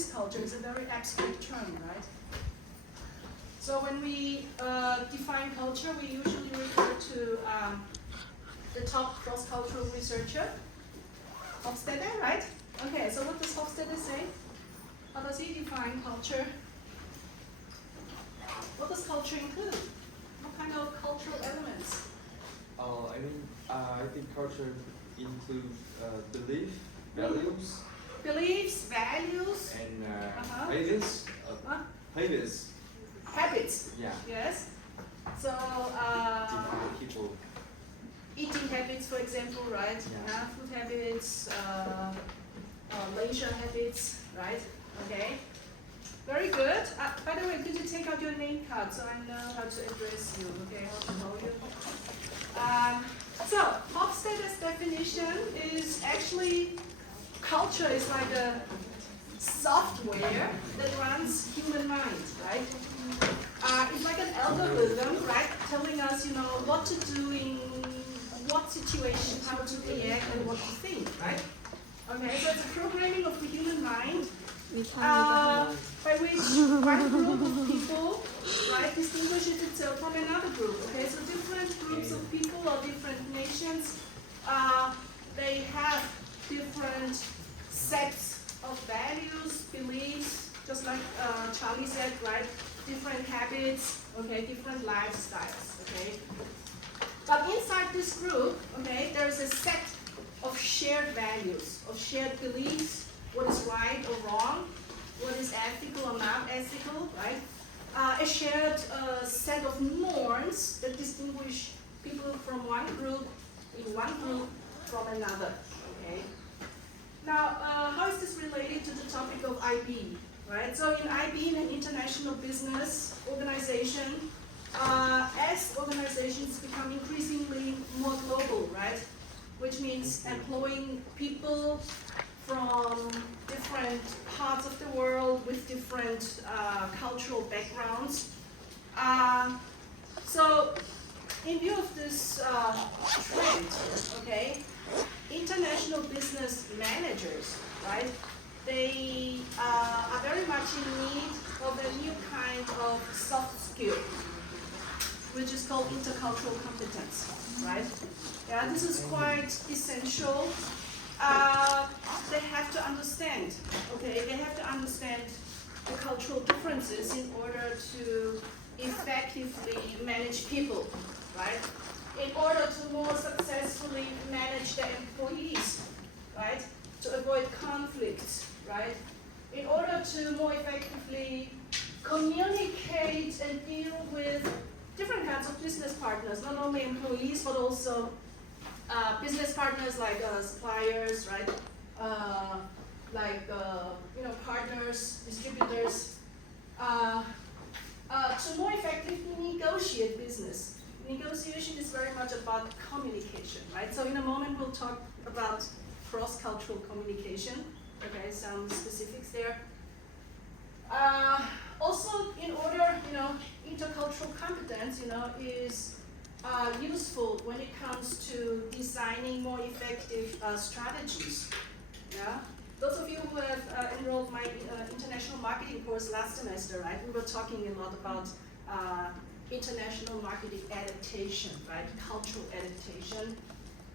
is culture? It's a very abstract term, right? So when we define culture, we usually refer to the top cross-cultural researcher, Hofstede, right? Okay, so what does Hofstede say? How does he define culture? What does culture include? What kind of cultural elements? I think culture includes belief, values. Beliefs, values, And habits. Habits. Yeah. Yes. So People. eating habits, for example, right? Yeah. Food habits, leisure habits, right? Okay. Very good. By the way, could you take out your name card so I know how to address you? Okay, how to know you. So Hofstede's definition is actually culture is like a software that runs human mind, right? It's like an algorithm, right, telling us, what to do in what situation, how to react, and what to think, right? Okay, so it's a programming of the human mind, by which one group of people, right, distinguishes itself from another group. Okay, so different groups of people or different nations, they have different sets of values, beliefs, just like Charlie said, right? Different habits, okay, different lifestyles, okay. But inside this group, okay, there is a set of shared values, of shared beliefs, what is right or wrong, what is ethical or not ethical, right? A shared set of norms that distinguish people from one group, in one group, from another, okay? Now, how is this related to the topic of IB, right? So in IB, in an international business organization, as organizations become increasingly more global, right? Which means employing people from different parts of the world with different cultural backgrounds. So in view of this trend, okay, international business managers, right, they are very much in need of a new kind of soft skill, which is called intercultural competence, right? Yeah, this is quite essential. They have to understand, okay, they have to understand the cultural differences in order to effectively manage people, right? In order to more successfully manage their employees, right? To avoid conflicts, right? In order to more effectively communicate and deal with different kinds of business partners, not only employees, but also business partners like suppliers, right? Partners, distributors, to more effectively negotiate business. Negotiation is very much about communication, right? So in a moment we'll talk about cross-cultural communication. Okay, some specifics there. Also, in order, intercultural competence, is useful when it comes to designing more effective strategies. Yeah. Those of you who have enrolled my international marketing course last semester, right? We were talking a lot about international marketing adaptation, right? Cultural adaptation.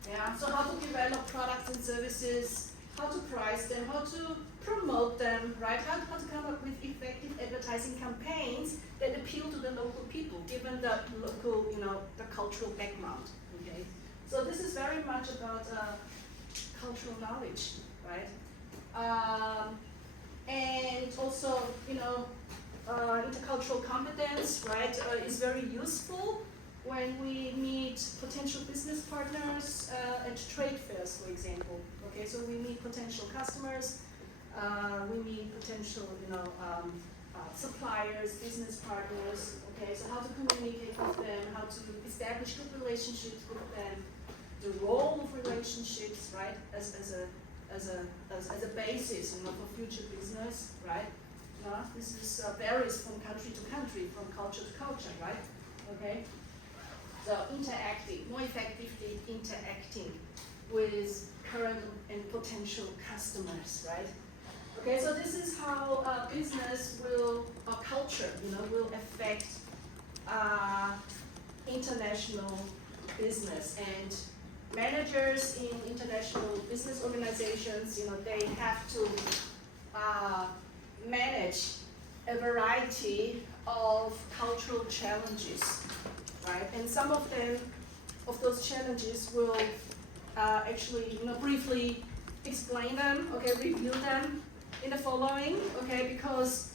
Yeah. So how to develop products and services, how to price them, how to promote them, right? How to come up with effective advertising campaigns that appeal to the local people, given the local, the cultural background. Okay. So this is very much about cultural knowledge, right? And also, intercultural competence, right, is very useful when we meet potential business partners at trade fairs, for example. Okay, so we meet potential customers, we meet potential, suppliers, business partners. Okay, so how to communicate with them, how to establish good relationships with them, the role of relationships, right, as a basis, for future business, right? This is varies from country to country, from culture to culture, right? Okay. So interacting, more effectively interacting with current and potential customers, right? Okay, so this is how business will, or culture, will affect international business. And managers in international business organizations, they have to manage a variety of cultural challenges, right? And some of those challenges will actually, briefly explain them, okay, review them in the following, okay, because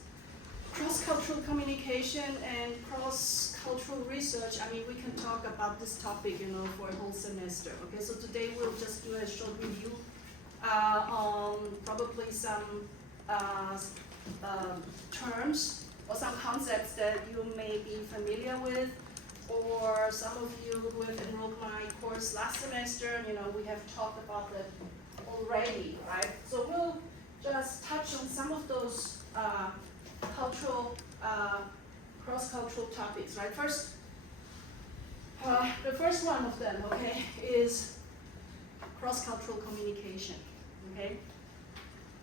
cross-cultural communication and cross-cultural research, we can talk about this topic, for a whole semester, okay? So today we'll just do a short review on probably some terms or some concepts that you may be familiar with, or some of you who have enrolled my course last semester, we have talked about that already, right? So we'll just touch on some of those cultural, cross-cultural topics, right? First, the first one of them, okay, is cross-cultural communication, okay?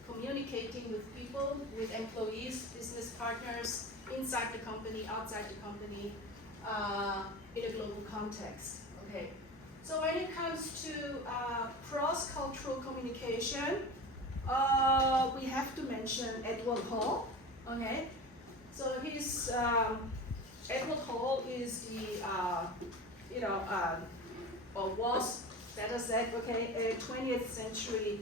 Communicating with people, with employees, business partners, inside the company, outside the company, in a global context, okay? So when it comes to cross-cultural communication, we have to mention Edward Hall, okay? So he's, Edward Hall is the, or was, better said, okay, a 20th century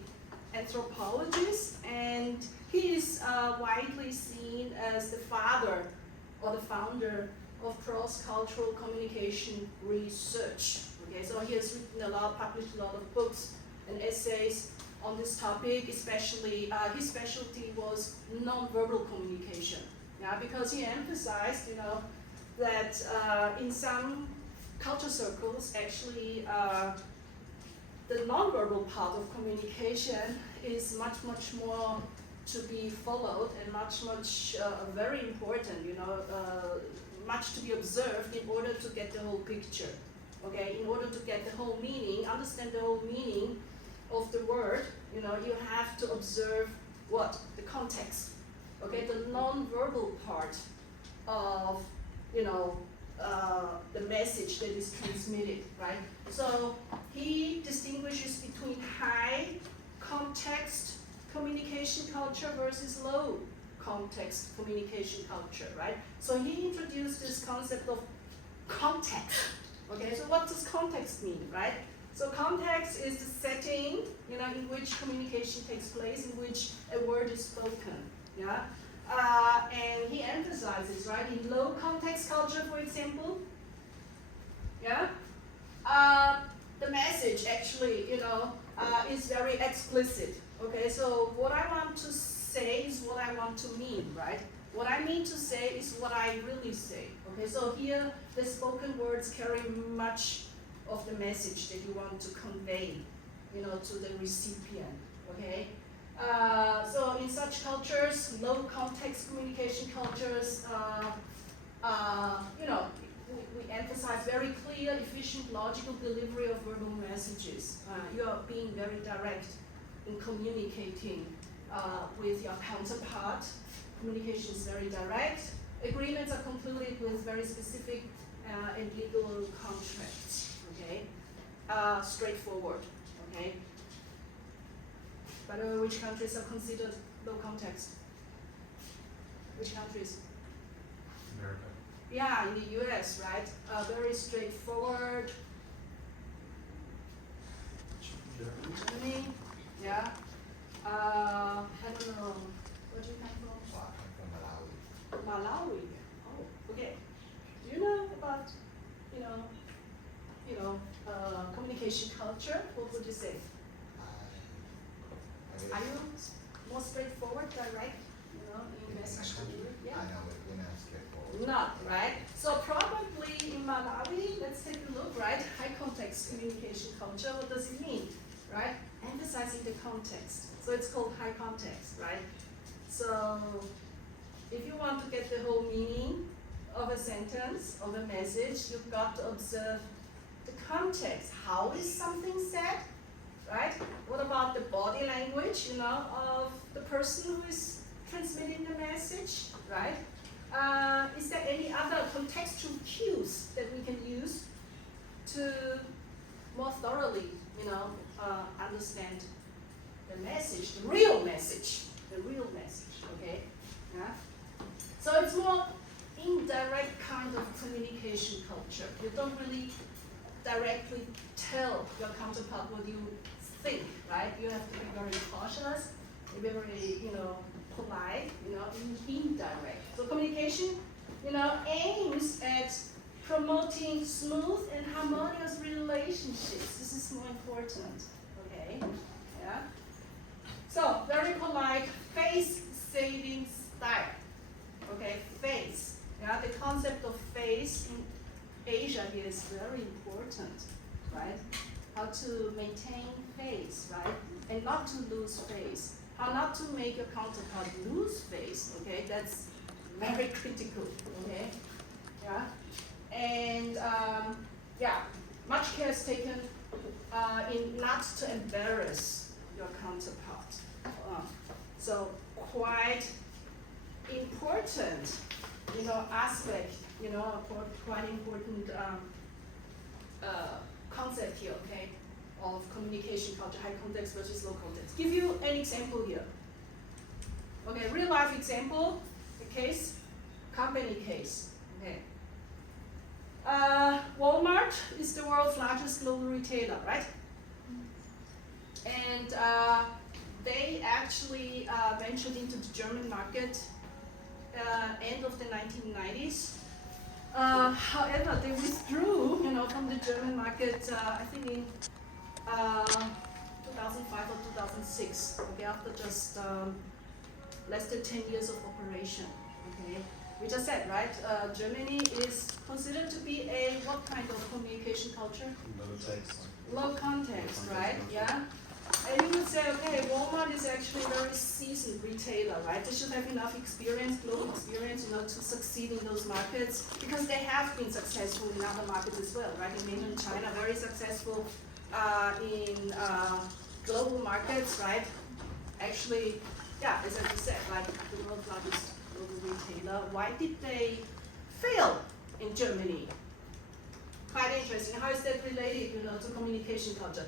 anthropologist, and he is widely seen as the father or the founder of cross-cultural communication research. Okay, so he has written published a lot of books and essays on this topic, especially his specialty was non-verbal communication. Yeah, because he emphasized, that in some culture circles, actually, the non-verbal part of communication is much more to be followed and much very important, much to be observed in order to get the whole picture. Okay, in order to get the whole meaning, understand the whole meaning of the word, you have to observe what? The context. Okay, the non-verbal part of, the message that is transmitted, right? So he distinguishes between high context communication culture versus low context communication culture, right? So he introduced this concept of context. Okay, so what does context mean, right? So context is the setting, in which communication takes place, in which a word is spoken, yeah? And he emphasizes, right, in low context culture, for example, yeah? The message actually, is very explicit, okay? So what I want to say is what I want to mean, right? What I mean to say is what I really say, okay? So here, the spoken words carry much of the message that you want to convey, to the recipient, okay? So in such cultures, low context communication cultures, we emphasize very clear, efficient, logical delivery of verbal messages. You are being very direct in communicating with your counterpart. Communication is very direct. Agreements are concluded with very specific and legal contracts, okay? Straightforward, okay? By the way, which countries are considered low context? Which countries? America. Yeah, in the US, right? Very straightforward. Germany, yeah. I don't know. Where do you come from? Well, I come from Malawi. Malawi. Oh, okay. Do you know about, communication culture? What would you say? Are you more straightforward, direct, in message delivery? Yeah. I know, we're not straightforward. Not, right? So probably in Malawi, let's take a look, right? High context communication culture, what does it mean, right? Emphasizing the context. So it's called high context, right? So if you want to get the whole meaning of a sentence, of a message, you've got to observe the context. How is something said? right? What about the body language, you know, of the person who is transmitting the message, right? Is there any other contextual cues that we can use to more thoroughly, you know, understand the message, the real message, okay? Yeah. So it's more indirect kind of communication culture. You don't really directly tell your counterpart what you think, right? You have to be very cautious, be very, you know, polite, you know, indirect. So communication, you know, aims at promoting smooth and harmonious relationships. This is more important, okay? Yeah. So very polite, face-saving style. Okay, face. Yeah, the concept of face in Asia here is very important, right? How to maintain face, right? And not to lose face. How not to make your counterpart lose face, okay? That's very critical, okay? Yeah. And yeah, much care is taken in not to embarrass your counterpart. So quite important, you know, aspect, you know, quite important concept here, okay, of communication culture, high context versus low context. Give you an example here. Okay, real life example, a case, company case, okay. Walmart is the world's largest global retailer, right? And they actually ventured into the German market end of the 1990s. However, they withdrew, you know, from the German market, I think in 2005 or 2006, okay, after just less than 10 years of operation, okay. We just said, right, Germany is considered to be a what kind of communication culture? Low context, right, yeah. And you would say, okay, Walmart is actually a very seasoned retailer, right? They should have enough experience, global experience, you know, to succeed in those markets because they have been successful in other markets as well, right? In mainland China, very successful in global markets, right? Actually, yeah, as I just said, like the world's largest global retailer. Why did they fail in Germany? Quite interesting. How is that related, you know, to communication culture?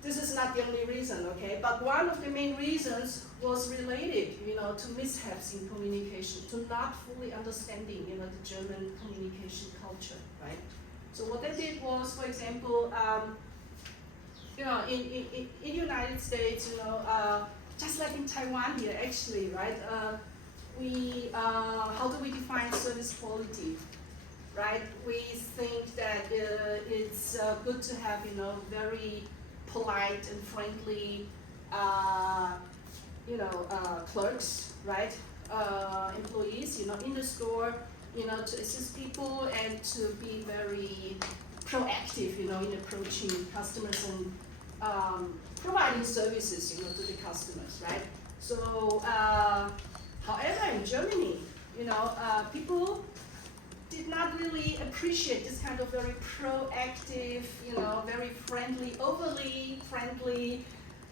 This is not the only reason, okay? But one of the main reasons was related, you know, to mishaps in communication, to not fully understanding, you know, the German communication culture, right? So what they did was, for example, you know, in United States, you know, just like in Taiwan here, actually, right? How do we define service quality? Right? We think that it's good to have, you know, very polite and friendly, you know, clerks, right? Employees, you know, in the store, you know, to assist people and to be very proactive, you know, in approaching customers and providing services, you know, to the customers, right? So, however, in Germany, you know, people did not really appreciate this kind of very proactive, you know, very friendly, overly friendly,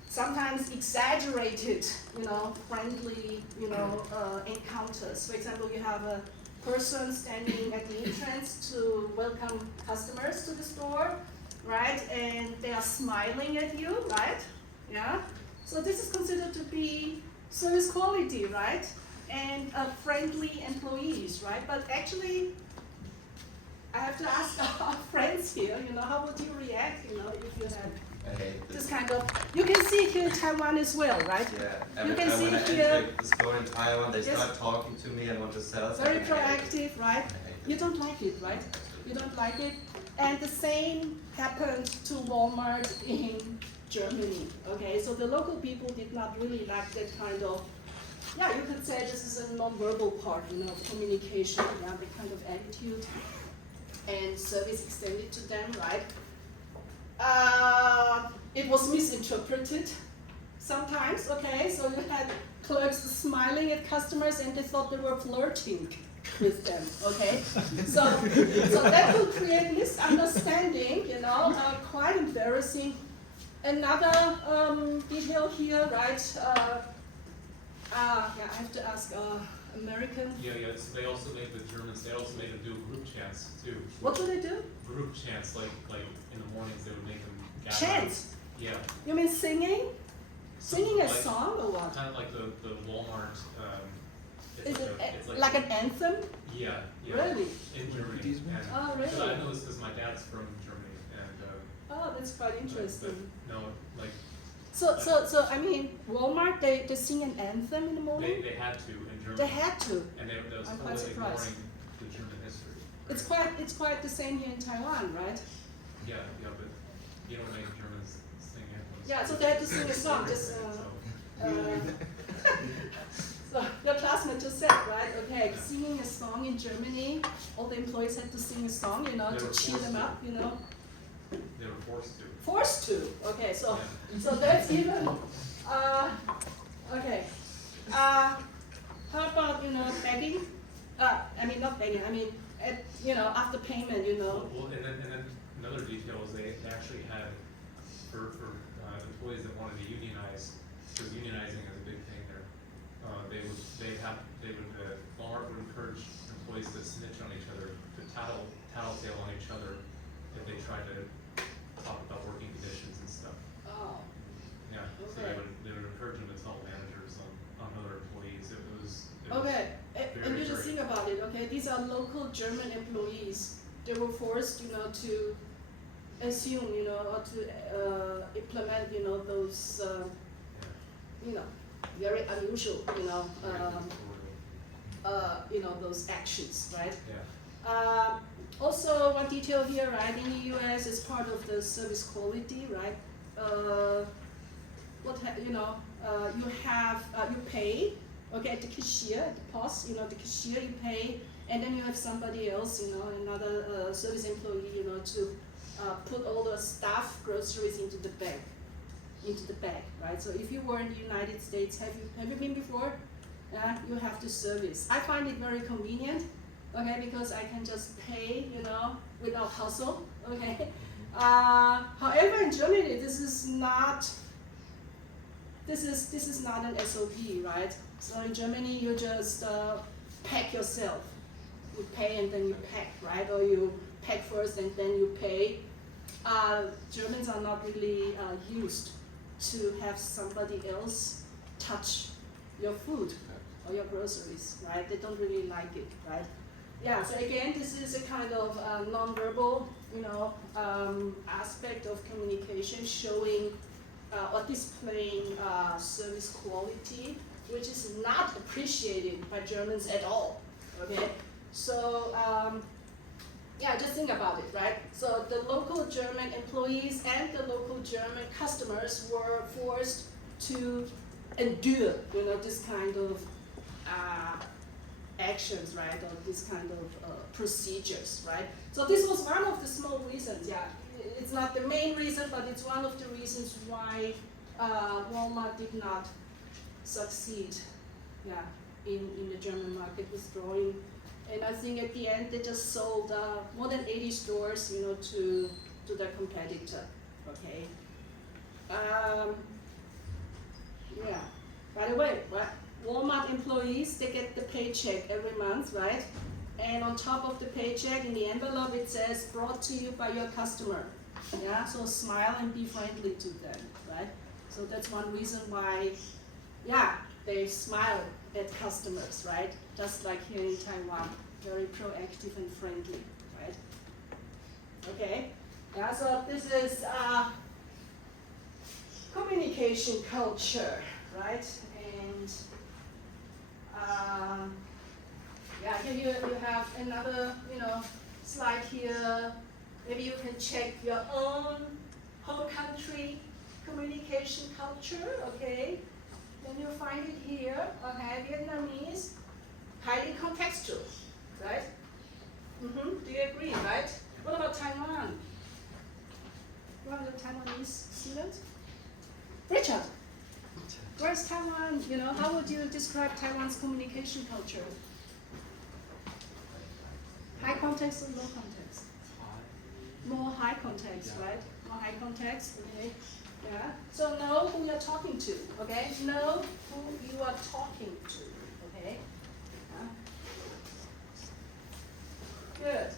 sometimes exaggerated, you know, friendly, you know, encounters. For example, you have a person standing at the entrance to welcome customers to the store, right? And they are smiling at you, right? Yeah. So this is considered to be service quality, right? And friendly employees, right? But actually, I have to ask our friends here, you know, how would you react, you know, if you had this kind of, you can see it here in Taiwan as well, right? Yeah, You every can time see when I it here. enter the store in Taiwan, they Yes. start talking to me and want to sell something. Very I hate it. proactive, right? I hate You it. don't like it, right? You don't like it. And the same happened to Walmart in Germany, okay? So the local people did not really like that kind of, yeah, you could say this is a non-verbal part, you know, of communication, yeah, the kind of attitude and service extended to them, right? It was misinterpreted sometimes, okay? So you had clerks smiling at customers and they thought they were flirting with them, okay? So that could create misunderstanding, you know, quite embarrassing Another detail here, right? Yeah, I have to ask American. Yeah, so they also made the Germans, they also made them do group chants too. What do they do? Group chants, like in the mornings they would make them gather. Chants? Yeah. You mean singing? Singing a Like- song or what? Kind of like the Walmart, Is it it's like an anthem? Yeah, yeah. Really? In Germany. Advertisement? And- Oh, So I really? know this because my dad's from Germany and, Oh, that's quite interesting. but no, like, So I mean, Walmart, they sing an anthem in the morning? they had to in Germany. They had to. And that was I'm quite totally surprised. ignoring the German history. It's quite the same here in Taiwan, right? Yeah, but you don't make Germans sing anthems. Yeah, so they had to sing a song, just So, so your classmate just said, right? Okay, singing a song in Germany, all the employees had to sing a song, you know, They to were cheer them forced to. up, you know. they were forced to. Forced to. Okay, so Yeah. so that's even. Okay. How about begging? I mean not begging. I mean after payment, Well, and then another detail is they actually had for employees that wanted to unionize, because unionizing is a big thing there. Walmart would encourage employees to snitch on each other, to tattletale on each other if they tried to talk about working conditions and stuff. Oh. Yeah, so Okay. they would encourage them to tell managers on other employees. It was Okay, and very, you just very- think about it, okay? These are local German employees. They were forced, to assume, or to implement, those, very unusual, those actions, right? Yeah. Also, one detail here, right? In the U.S., as part of the service quality, right? You pay. Okay, at the cashier, at the POS, the cashier you pay, and then you have somebody else, another service employee, to put all the stuff, groceries into the bag, right? So if you were in the United States, have you been before? You have to service. I find it very convenient, okay, because I can just pay, without hustle, okay. However, in Germany, this is not an SOP, right? So in Germany, you just pack yourself. You pay and then you pack, right? Or you pack first and then you pay. Germans are not really used to have somebody else touch your food or your groceries, right? They don't really like it, right? Yeah, so again, this is a kind of non-verbal, aspect of communication showing or displaying service quality, which is not appreciated by Germans at all, okay? So, just think about it, right? So the local German employees and the local German customers were forced to endure, this kind of actions, right, or this kind of procedures, right? So this was one of the small reasons, yeah. It's not the main reason, but it's one of the reasons why Walmart did not succeed, in the German market withdrawing. And I think at the end they just sold more than 80 stores, to their competitor. Okay. By the way, Walmart employees, they get the paycheck every month, right? And on top of the paycheck, in the envelope, it says brought to you by your customer. Yeah. So smile and be friendly to them, right? So that's one reason why, they smile at customers, right? Just like here in Taiwan, very proactive and friendly, right? Okay, yeah, so this is communication culture, right? And here you have another, slide here. Maybe you can check your own home country communication culture, okay? Then you'll find it here, okay, Vietnamese, highly contextual, right? Do you agree, right? What about Taiwan? What about the Taiwanese student? Richard, where's Taiwan? How would you describe Taiwan's communication culture? High context or low context? More high context, right? More high context, okay. Yeah. So know who you're talking to. Okay. Know who you are talking to. Okay. Good.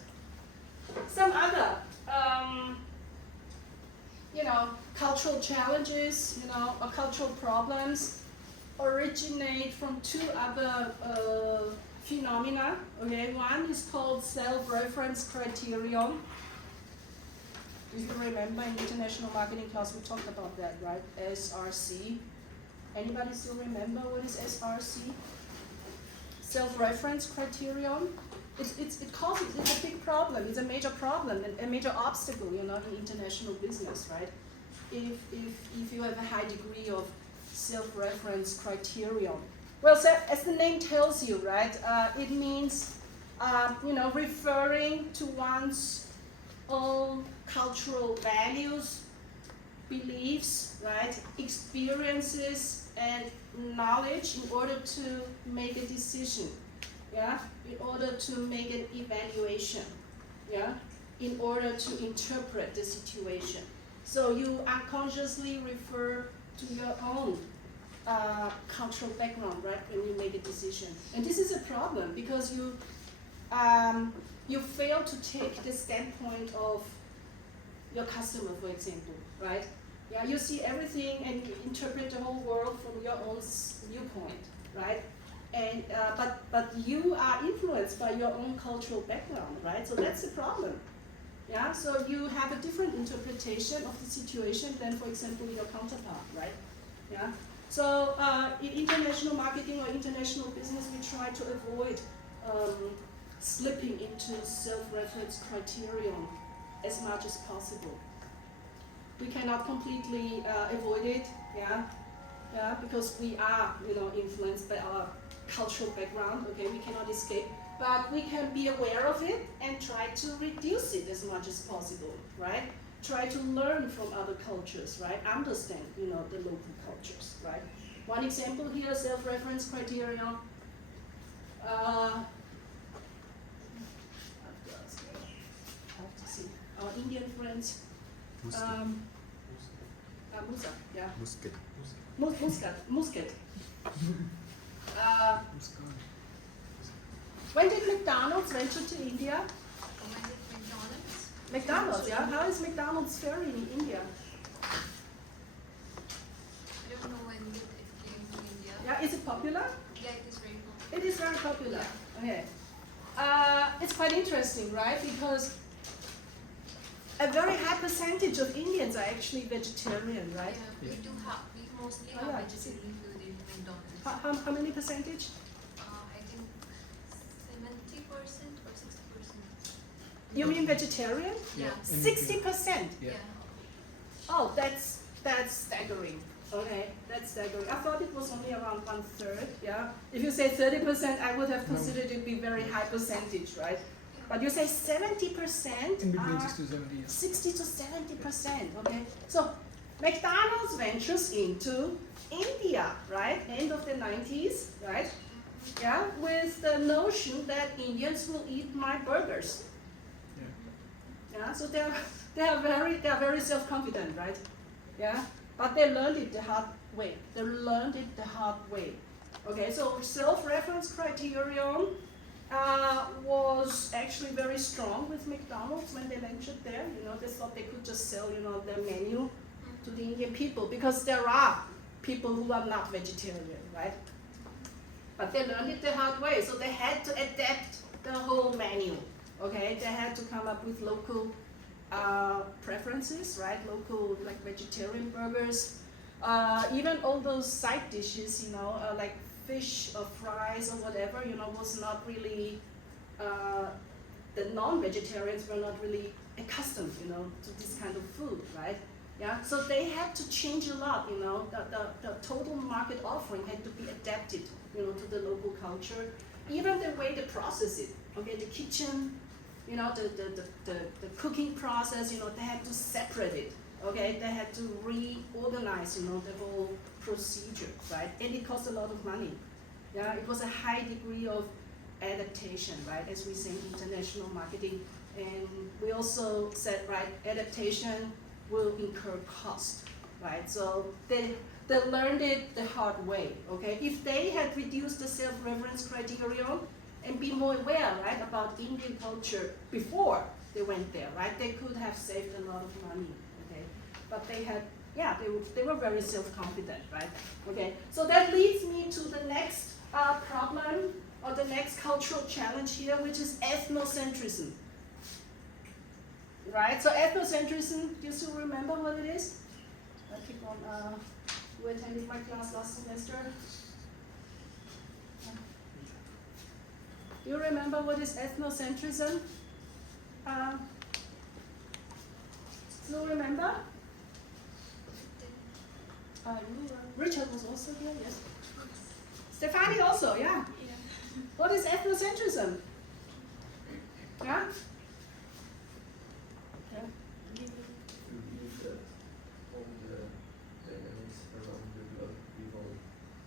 Some other, cultural challenges, or cultural problems originate from two other phenomena. Okay, one is called self-reference criterion. Do you remember in international marketing class we talked about that, right? SRC. Anybody still remember what is SRC? Self-reference criterion. It's a big problem. It's a major problem and a major obstacle, in international business, right? If you have a high degree of self-reference criterion. Well, so as the name tells you, right? It means, referring to one's own cultural values, beliefs, right? Experiences and knowledge in order to make a decision. Yeah, in order to make an evaluation, yeah, in order to interpret the situation. So you unconsciously refer to your own cultural background, right, when you make a decision. And this is a problem because you fail to take the standpoint of your customer, for example, right? Yeah, you see everything and you interpret the whole world from your own viewpoint, right? And but you are influenced by your own cultural background, right? So that's the problem. Yeah. So you have a different interpretation of the situation than, for example, your counterpart, right? Yeah. So in international marketing or international business, we try to avoid slipping into self-reference criterion as much as possible. We cannot completely avoid it. Yeah. Yeah, because we are, influenced by our cultural background, okay, we cannot escape, but we can be aware of it and try to reduce it as much as possible, right? Try to learn from other cultures, right? Understand, the local cultures, right? One example here, self-reference criterion. I have to see. Our Indian friends. Musa, yeah. Musket. Muscat. When did McDonald's venture to India? When did McDonald's? McDonald's, yeah. How is McDonald's faring in India? I don't know when it came to India. Yeah, is it popular? Yeah, it is very popular. It is very popular. Okay. It's quite interesting, right? Because a very high percentage of Indians are actually vegetarian, right? Yeah, we mostly Oh, have yeah. vegetarian food in McDonald's. How many percentage? I think 70% or 60%. You mean vegetarian? Yeah. 60%. Yeah. Oh, that's staggering. Okay, that's staggering. I thought it was only around 1/3. Yeah. If you say 30%, I would have considered it be very high percentage, right? But you say 70%. In between 60 to 70. 60 to 70%. Okay. So McDonald's ventures into India, right? End of the 90s, right? Yeah, with the notion that Indians will eat my burgers. Yeah, so they are very self-confident, right? Yeah, but they learned it the hard way. Okay, so self-reference criterion was actually very strong with McDonald's when they ventured there. They thought they could just sell, their menu to the Indian people because there are people who are not vegetarian, right? But they learned it the hard way, so they had to adapt the whole menu. Okay, they had to come up with local preferences, right? Local, like vegetarian burgers, even all those side dishes, like fish or fries or whatever, was not really. The non-vegetarians were not really accustomed, to this kind of food, right? Yeah, so they had to change a lot, the total market offering had to be adapted, to the local culture, even the way they process it. Okay, the kitchen, the cooking process, they had to separate it. Okay, they had to reorganize, the whole procedure, right? And it cost a lot of money. Yeah, it was a high degree of adaptation, right? As we say in international marketing, and we also said, right, adaptation will incur cost. right? So they learned it the hard way, okay? If they had reduced the self-reference criterion and be more aware, right, about Indian culture before they went there, right, they could have saved a lot of money, okay? But they had, yeah, they were very self-confident, right? Okay, so that leads me to the next problem or the next cultural challenge here, which is ethnocentrism. Right, so ethnocentrism, do you still remember what it is? I keep on, you attended my class last semester. Do you remember what is ethnocentrism? Still remember? Richard was also here, yes. Stefani also, yeah. What is ethnocentrism? Yeah? to believe that all the dynamics around the globe revolve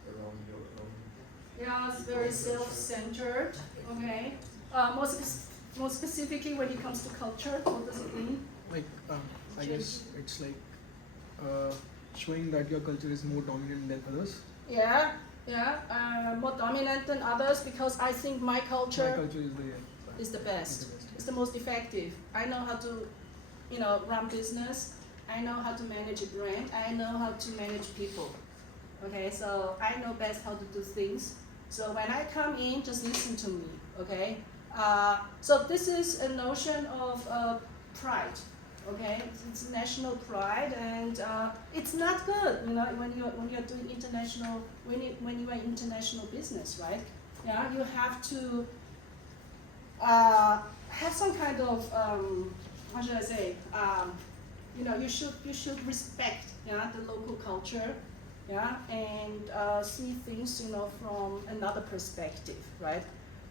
around your own. Yeah, it's very self-centered, okay. More specifically when it comes to culture, what does it mean? Like, I guess it's like showing that your culture is more dominant than others. Yeah, more dominant than others because I think my culture My culture is is the best. It's the most effective. I know how to, run business. I know how to manage a brand. I know how to manage people. Okay, so I know best how to do things. So when I come in, just listen to me. Okay. So this is a notion of pride. Okay, it's national pride, and it's not good. When you're doing international, when you are international business, right? Yeah, you have to have some kind of how should I say? You should respect the local culture, and see things from another perspective, right?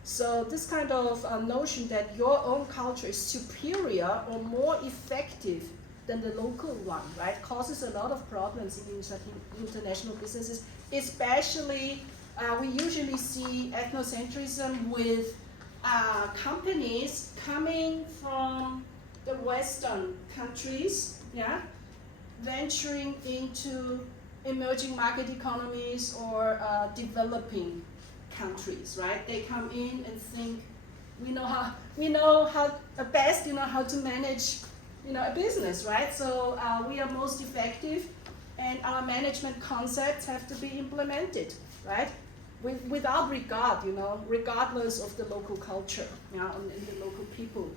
So this kind of notion that your own culture is superior or more effective than the local one, right, causes a lot of problems in international businesses. Especially, we usually see ethnocentrism with companies coming from the Western countries, venturing into emerging market economies or developing countries, right? They come in and think we know how best how to manage a business, right? So we are most effective, and our management concepts have to be implemented, right? Without regard, regardless of the local culture, and the local people.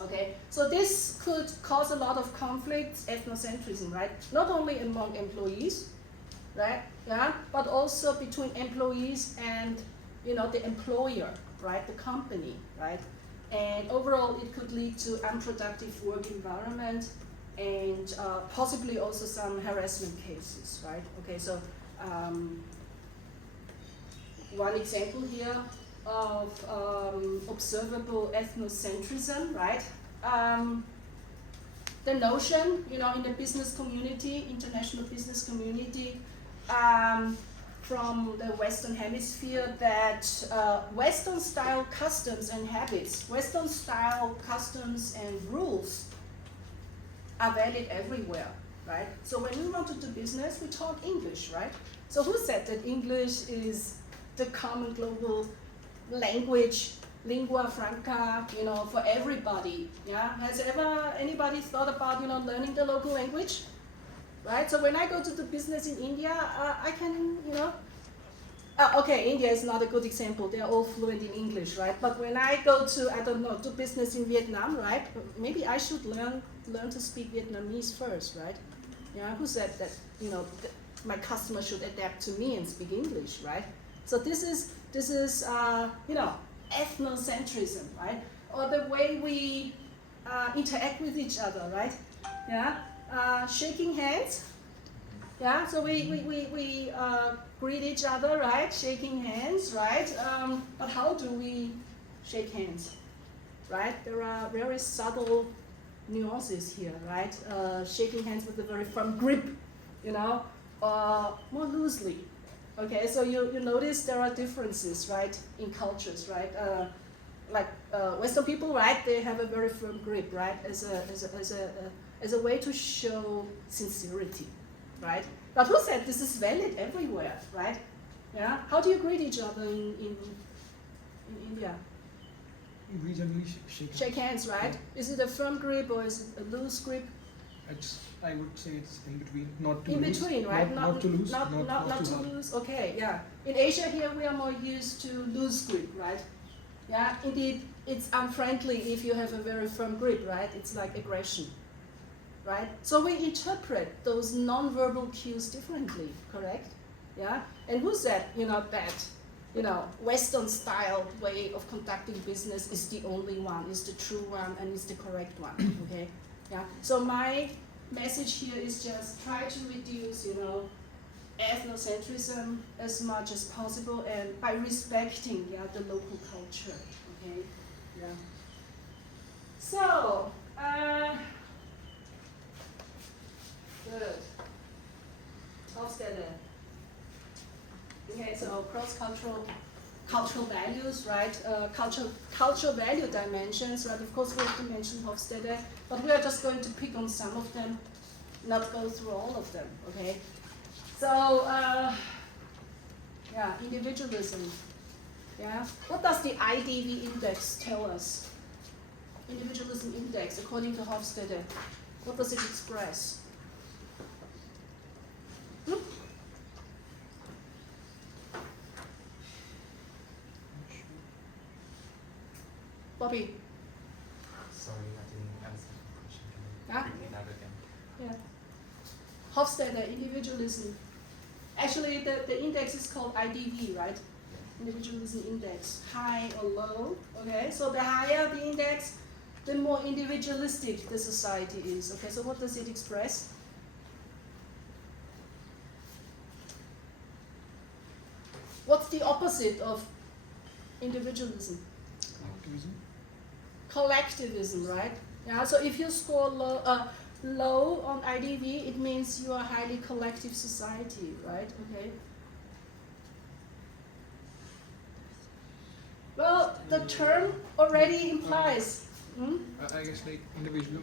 Okay, so this could cause a lot of conflicts, ethnocentrism, right? Not only among employees, right? Yeah, but also between employees and the employer, right? The company, right? And overall, it could lead to unproductive work environment and possibly also some harassment cases, right? Okay, so one example here of observable ethnocentrism, right? The notion, in the business community, international business community, from the Western Hemisphere, that Western-style customs and habits, Western-style customs and rules are valid everywhere, right? So when we want to do business, we talk English, right? So who said that English is the common global language, lingua franca, for everybody? Yeah, has ever anybody thought about learning the local language? Right, so when I go to do business in India, I can, okay, India is not a good example. They are all fluent in English, right? But when I go to, do business in Vietnam, right? Maybe I should learn to speak Vietnamese first, right? Yeah, who said that, my customer should adapt to me and speak English, right? So this is ethnocentrism, right? Or the way we interact with each other, right? Yeah. Shaking hands, so we greet each other, right? Shaking hands, right? But how do we shake hands, right? There are very subtle nuances here, right? Shaking hands with a very firm grip, more loosely. Okay, so you notice there are differences, right, in cultures, right? Western people, right? They have a very firm grip, right? As a way to show sincerity, right? But who said this is valid everywhere, right? Yeah. How do you greet each other in India? We generally shake hands. Shake hands, right? Is it a firm grip or is it a loose grip? I would say it's in between, not too In loose. between, right? Not too loose, Not too too hard. loose. Okay, yeah. In Asia here we are more used to loose grip, right? Yeah. Indeed, it's unfriendly if you have a very firm grip, right? It's like aggression, right? So we interpret those non-verbal cues differently, correct? Yeah. And who said, that, Western style way of conducting business is the only one, is the true one, and is the correct one. Okay. Yeah. So my message here is just try to reduce, ethnocentrism as much as possible, and by respecting, the local culture. Okay. Yeah. So, good. Hofstede. Okay, so cultural values, right? Cultural value dimensions, right? Of course, we have to mention Hofstede, but we are just going to pick on some of them, not go through all of them. Okay. So, individualism. Yeah. What does the IDV index tell us? Individualism index, according to Hofstede, what does it express? Bobby. Sorry, I didn't answer the question. Yeah? Can you repeat that again? Yeah. Hofstede, individualism. Actually, the index is called IDV, right? Individualism index, high or low. Okay, so the higher the index, the more individualistic the society is. Okay, so what does it express? What's the opposite of individualism? Activism. Collectivism, right? Yeah. So if you score low on IDV, it means you are a highly collective society, right? Okay. Well, the term already implies. I guess like individual